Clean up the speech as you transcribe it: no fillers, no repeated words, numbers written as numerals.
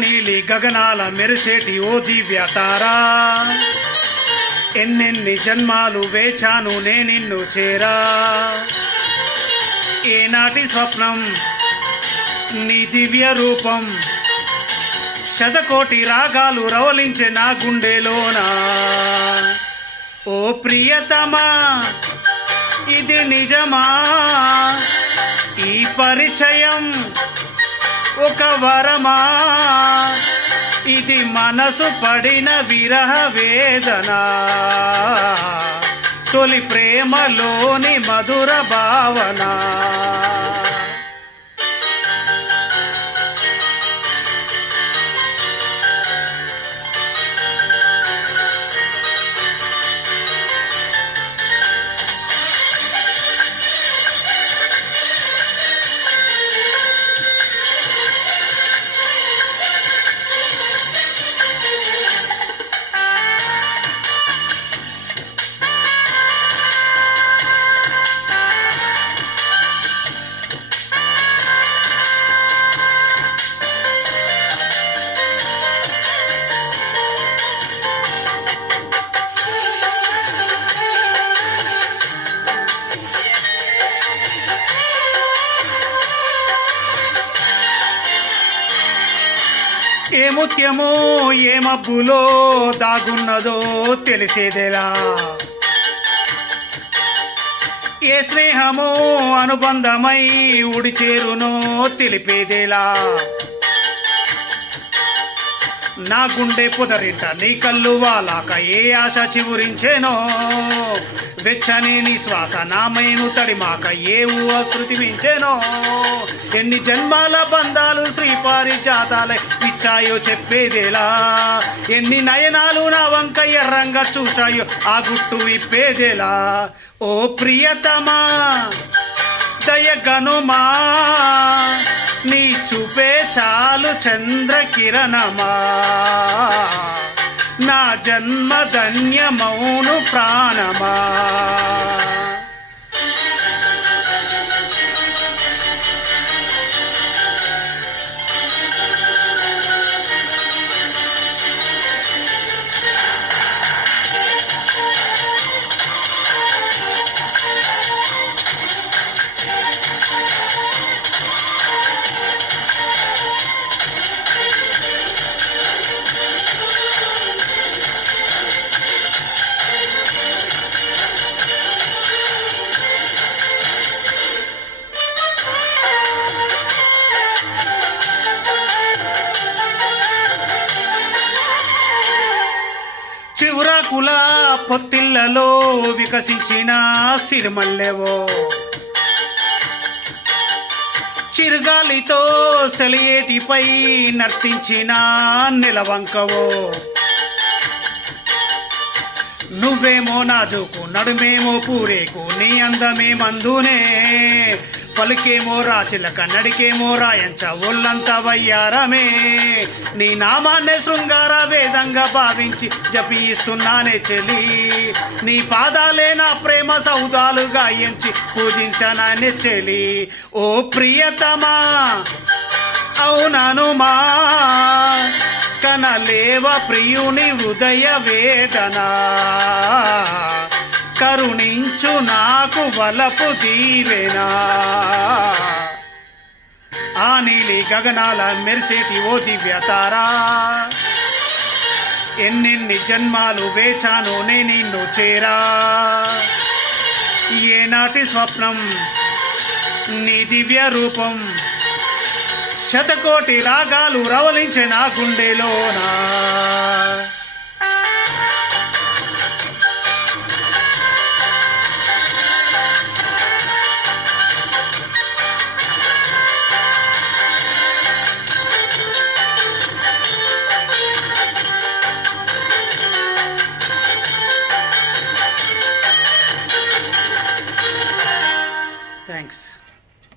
నీలి గగనాల మెరిసేటి ఓ దివ్య తారా, ఎన్నెన్ని జన్మాలు వేచాను నే నిన్ను చేరా. ఏనాటి స్వప్నం నీ దివ్య రూపం, శతకోటి రాగాలు రవలించే నా గుండెలోనా. ఓ ప్రియతమా ఇది నిజమా, ఈ పరిచయం ఒక వరమా, ఇది మనసు పడిన విరహ వేదన, తొలి ప్రేమలోని మధుర భావన. ఏ ముత్యమో ఏ మబ్బులో దాగున్నదో తెలిసేదేలా, ఏ స్నేహమో అనుబంధమై ఉడి చేరునో తెలిపేదేలా. నా గుండె పొదరిట నీ కళ్ళు వాలాక ఏ ఆశ చివురించేనో, వెచ్చని నీ శ్వాస నా మైను తడిమాక ఏ ఊహ శృతిమించెనో. ఎన్ని జన్మాల బంధాలు శ్రీపారిజాతాలై ఇచ్చాయో చెప్పేదేలా, ఎన్ని నయనాలు నా వంక ఎర్రంగా చూశాయో ఆ గుట్టు విప్పేదేలా. ఓ ప్రియతమా దయగనుమా, నీ చూపే చాలు చంద్రకిరణమా, నా జన్మ ధన్యమౌను ప్రాణమా. చివురాకుల పొత్తిళ్లలో వికసించిన సిరిమల్లెవో, చిరుగాలితో సెలయేటిపై నర్తించిన నెలవంకవో. నువ్వేమో నాజుకు నడుమేమో పూరేకు, నీ అందమే మందునే, పలుకేమో రాచిలక నడికేమో రాయంచ ఒళ్ళంతా వయ్యారమే. నీ నామాన్నే శృంగార వేదంగా భావించి జపిస్తున్నానే చెలి, నీ పాదాలే నా ప్రేమ సౌదాలుగా ఎంచి పూజించనానే చెలి. ఓ ప్రియతమా అవుననుమా, కనలేవ ప్రియుని హృదయ వేదన, కరుణించు నాకు వలపు దీవెనా. ఆ నీలి గగనాల మెరిసేటి ఓ దివ్య తారా, ఎన్నెన్ని జన్మాలు వేచాను నే నిన్ను చేరా. ఏనాటి స్వప్నం నీ దివ్య రూపం, శతకోటి రాగాలు రవలించే నా గుండెలోనా. థ్యాంక్స్.